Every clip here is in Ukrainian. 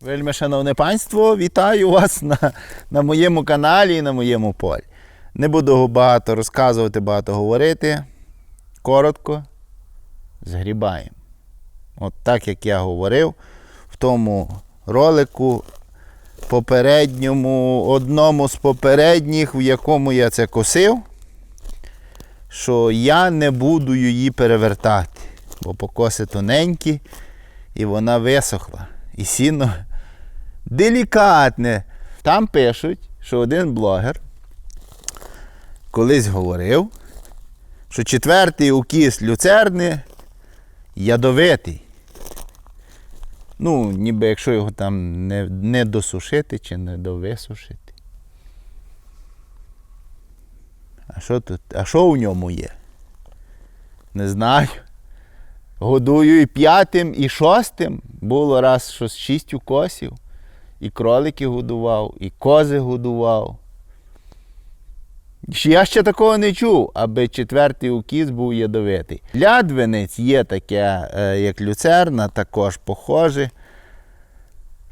Вельми шановне панство, вітаю вас на, на моєму каналі і на моєму полі. Не буду багато розказувати, багато говорити. Коротко, згрібаємо. От так, як я говорив в тому ролику попередньому, одному з попередніх, в якому я це косив, що я не буду її перевертати, бо покоси тоненькі і вона висохла. І сіно делікатне. Там пишуть, що один блогер колись говорив, що четвертий укіс люцерни ядовитий. Ну, ніби якщо його там не, не досушити чи не довисушити. А що тут? А що у ньому є? Не знаю. Годую і п'ятим, і шостим. Було раз щось шість укосів. І кролики годував, і кози годував. Я ще такого не чув, аби четвертий укіс був ядовитий. Лядвинець є таке, е, як люцерна, також похоже.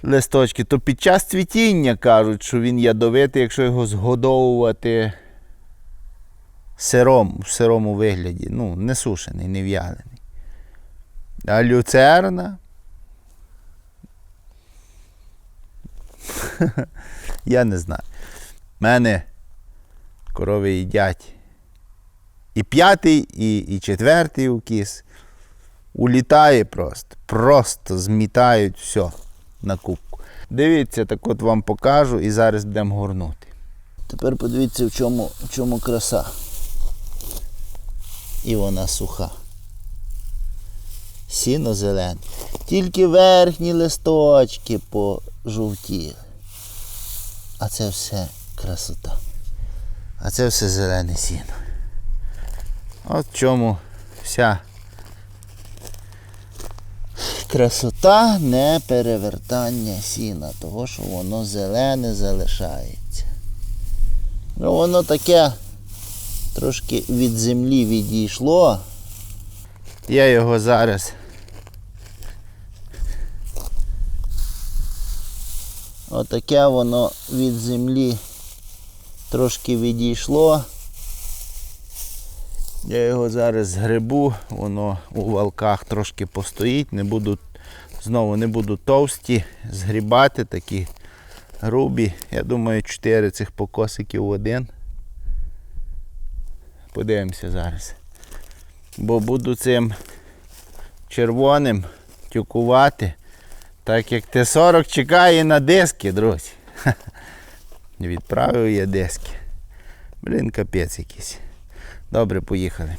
Листочки, то під час цвітіння кажуть, що він ядовитий, якщо його згодовувати сиром, в сирому вигляді. Ну, не сушений, не в'ялений. А люцерна. Я не знаю. Мене корови їдять. І п'ятий, і, і четвертий укіс. Улітає просто. Просто змітають все на кубку. Дивіться, так от вам покажу і зараз будемо горнути. Тепер подивіться, в чому, в чому краса. І вона суха. Сіно зелене. Тільки верхні листочки пожовтіли. А це все красота. А це все зелене сіно. От чому вся красота не перевертання сіна, того що воно зелене залишається. Ну воно таке трошки від землі відійшло. Я його зараз Отаке воно від землі трошки відійшло. Я його зараз згребу, воно у валках трошки постоїть, не буду, знову не буду товсті, згрібати такі грубі. Я думаю, 4 цих покосиків в один. Подивимося зараз. Бо буду цим червоним тюкувати. Так як Т-40 чекає на диски, друзі. Відправив я диски. Блін, капець якийсь. Добре, поїхали.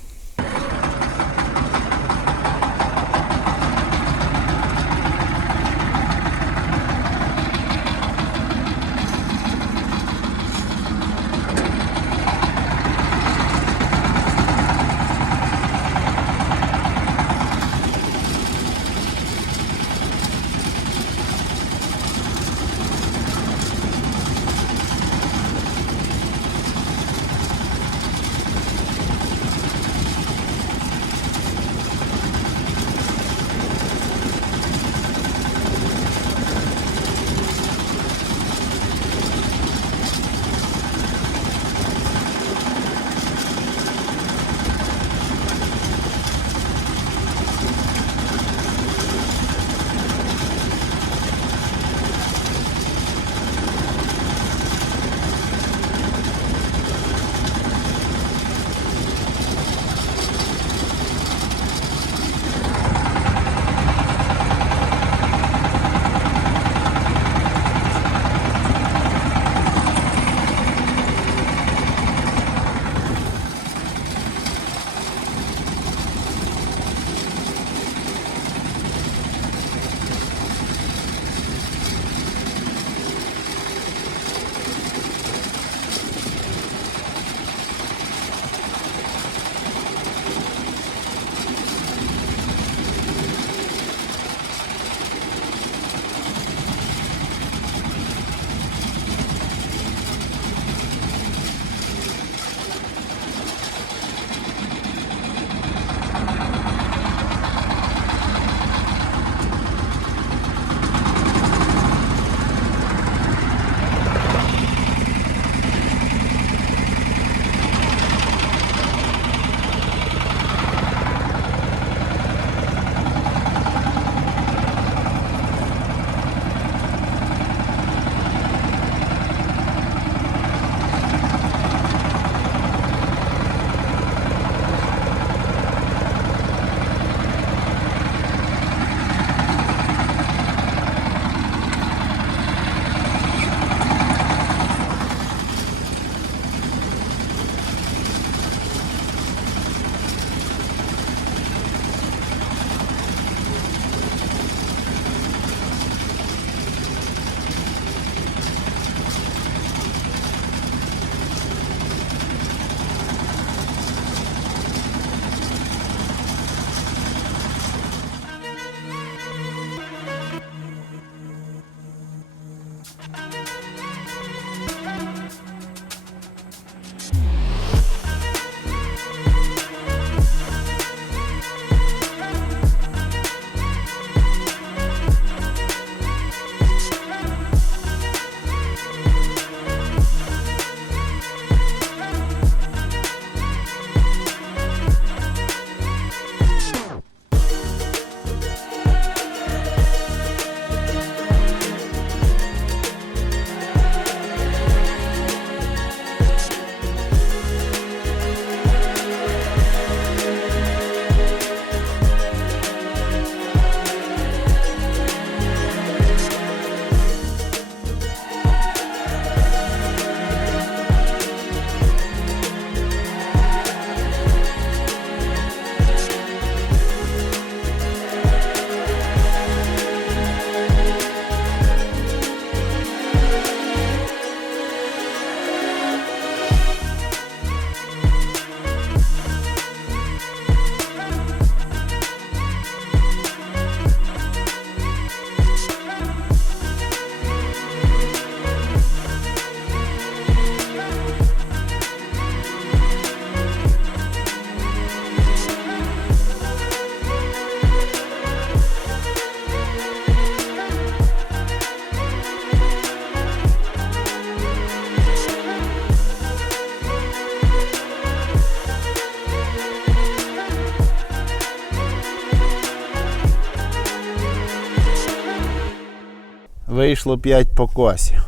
Вийшло 5 покосів.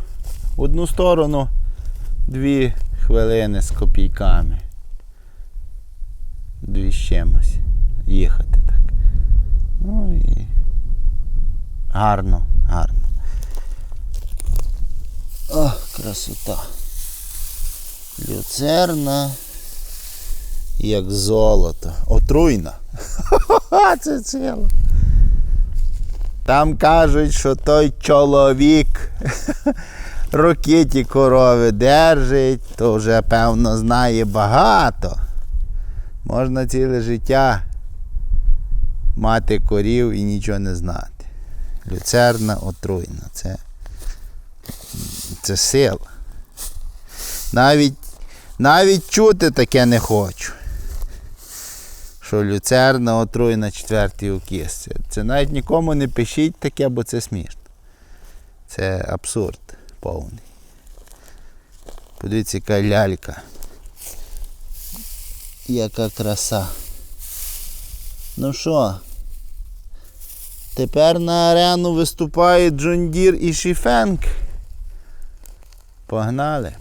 В одну сторону 2 хвилини з копійками. Дві з чимось. Їхати так. Ну і гарно, гарно. О, красота. Люцерна. Як золото. Отруйна. Це ціло. Там кажуть, що той чоловік роки ті корови держить, то вже, певно, знає багато. Можна ціле життя мати корів і нічого не знати. Люцерна отруйна. Це, це сила. Навіть, навіть чути таке не хочу. Що люцерна отруйна четвертий укіс. Це, це навіть нікому не пишіть таке, бо це смішно. Це абсурд повний. Подивіться, яка лялька. Яка краса. Ну що? Тепер на арену виступають Джондір і Шіфенк. Погнали.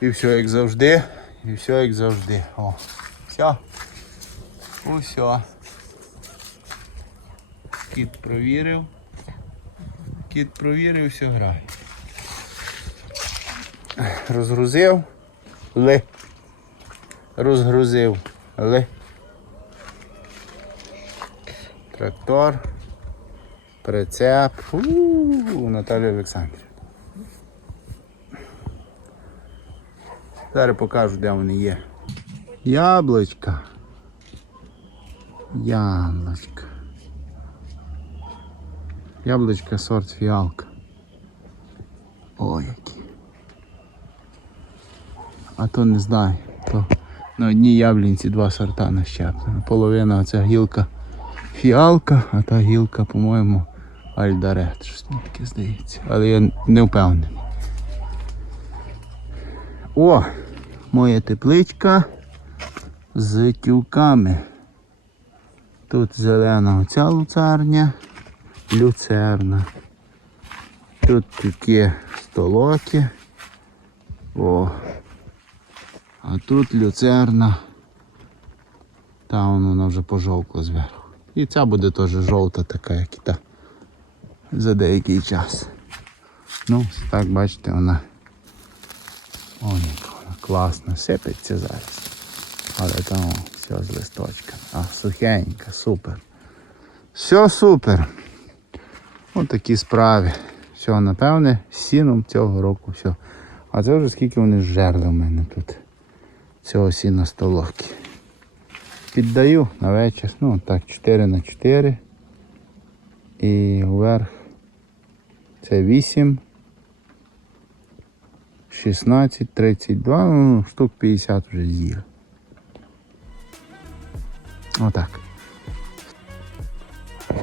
І все як завжди. І все як завжди. О. Все. Усе. Кіт провірив. Кіт провірив, все грає. Розгрузив. Ли. Розгрузив. Ли. Трактор. Прицеп. У Наталія Олександрівна. Зараз покажу, де вони є. Яблочка. Яблочка. Яблочка сорт фіалка. Ой, які. А то не знаю. То на одній яблінці два сорта нащеплено. Половина оця гілка фіалка, а та гілка, по-моєму, альдарет. Щось мені таке здається. Але я не впевнений. О! Моя тепличка з тюками. Тут зелена оця луцарня, люцерна. Тут тюки столоки. О. А тут люцерна. Та вона вже пожовкла зверху. І ця буде теж жовта така, як і та за деякий час. Ну, так бачите, вона. О, вона сипеться зараз. Але там все з листочка. А, сухенька, супер. Все супер. Ось такі справи. Все, напевне, сіном цього року все. А це вже скільки вони жерли в мене тут. Цього сіна столовки. Піддаю на вечір, ну так, 4 на 4. І вверх це 8. 16, 32, ну, штук 50 вже з'їли. Отак.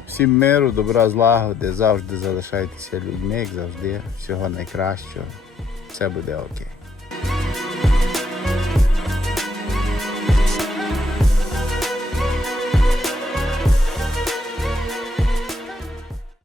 Всім миру, добра злагоди, завжди залишайтеся людьми, як завжди. Всього найкращого. Все буде окей.